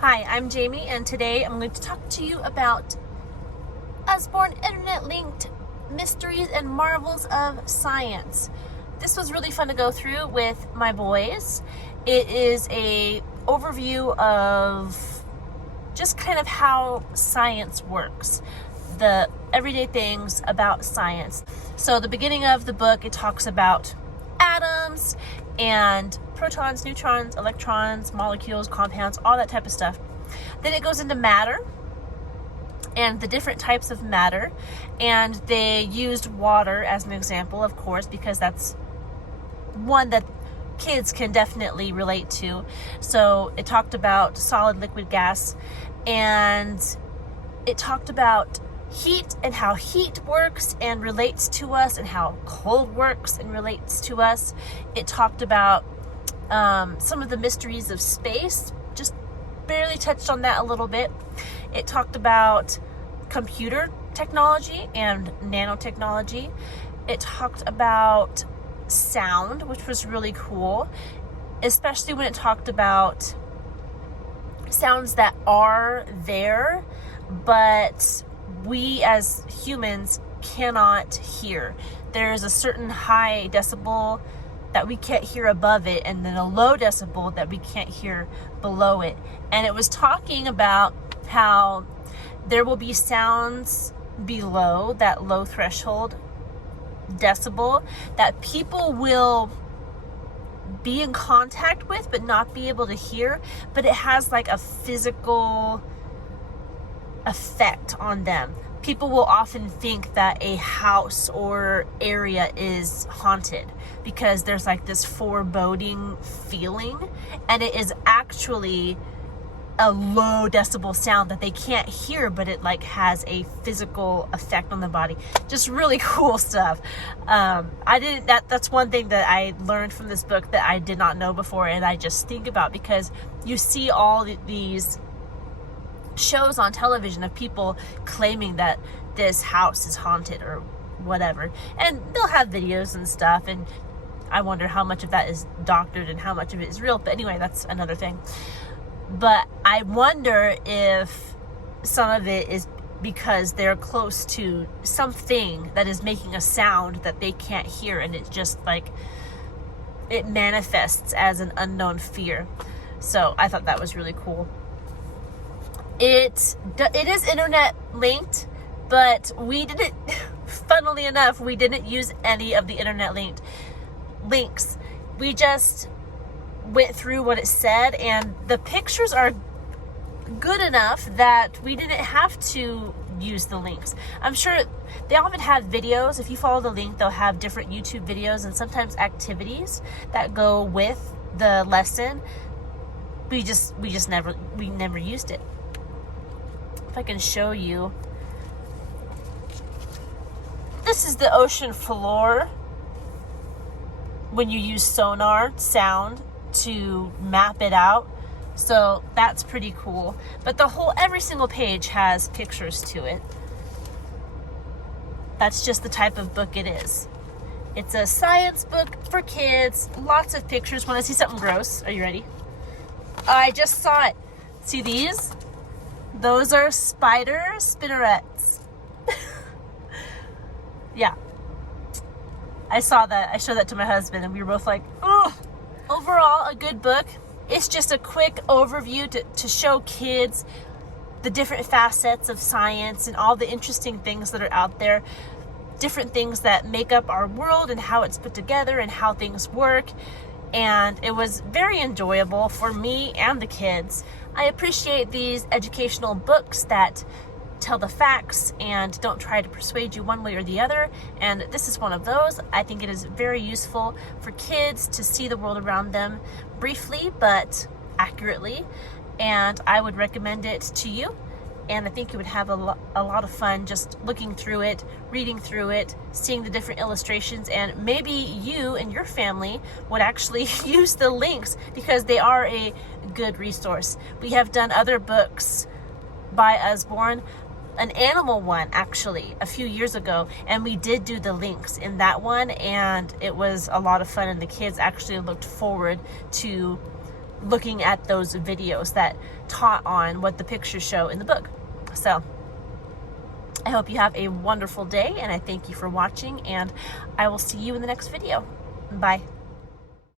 Hi, I'm Jamie, and today I'm going to talk to you about Usborne Internet-linked mysteries and marvels of science. This was really fun to go through with my boys. It is a overview of just kind of how science works, the everyday things about science. So the beginning of the book, it talks about atoms and protons, neutrons, electrons, molecules, compounds, all that type of stuff. Then it goes into matter and the different types of matter, and they used water as an example, of course, because that's one that kids can definitely relate to. So it talked about solid, liquid, gas, and it talked about heat and how heat works and relates to us, and how cold works and relates to us. It talked about some of the mysteries of space, just barely touched on that a little bit. It talked about computer technology and nanotechnology. It talked about sound, which was really cool, especially when it talked about sounds that are there, but we as humans cannot hear. There's a certain high decibel that we can't hear above it, and then a low decibel that we can't hear below it. And it was talking about how there will be sounds below that low threshold decibel that people will be in contact with but not be able to hear, but it has like a physical effect on them. People will often think that a house or area is haunted because there's like this foreboding feeling, and it is actually a low decibel sound that they can't hear, but it like has a physical effect on the body. Just really cool stuff. That's one thing that I learned from this book that I did not know before, and I just think about because you see all these shows on television of people claiming that this house is haunted or whatever, and they'll have videos and stuff, and I wonder how much of that is doctored and how much of it is real. But anyway, that's another thing. But I wonder if some of it is because they're close to something that is making a sound that they can't hear, and it's just like it manifests as an unknown fear. So I thought that was really cool. It is internet linked, but we didn't, funnily enough, we didn't use any of the internet linked links. We just went through what it said, and the pictures are good enough that we didn't have to use the links. I'm sure they often have videos. If you follow the link, they'll have different YouTube videos and sometimes activities that go with the lesson. We never used it. If I can show you, this is the ocean floor when you use sonar sound to map it out. So that's pretty cool. But every single page has pictures to it. That's just the type of book it is. It's a science book for kids, lots of pictures. Want to see something gross? Are you ready? I just saw it. See these? Those are spider spinnerets. Yeah. I saw that. I showed that to my husband, and we were both like, oh. Overall, a good book. It's just a quick overview to show kids the different facets of science and all the interesting things that are out there, different things that make up our world and how it's put together and how things work. And it was very enjoyable for me and the kids. I appreciate these educational books that tell the facts and don't try to persuade you one way or the other, and this is one of those. I think it is very useful for kids to see the world around them briefly but accurately, and I would recommend it to you. And I think you would have a lot of fun just looking through it, reading through it, seeing the different illustrations, and maybe you and your family would actually use the links because they are a good resource. We have done other books by Usborne, an animal one actually a few years ago, and we did do the links in that one, and it was a lot of fun, and the kids actually looked forward to looking at those videos that taught on what the pictures show in the book. So I hope you have a wonderful day, and I thank you for watching, and I will see you in the next video. Bye.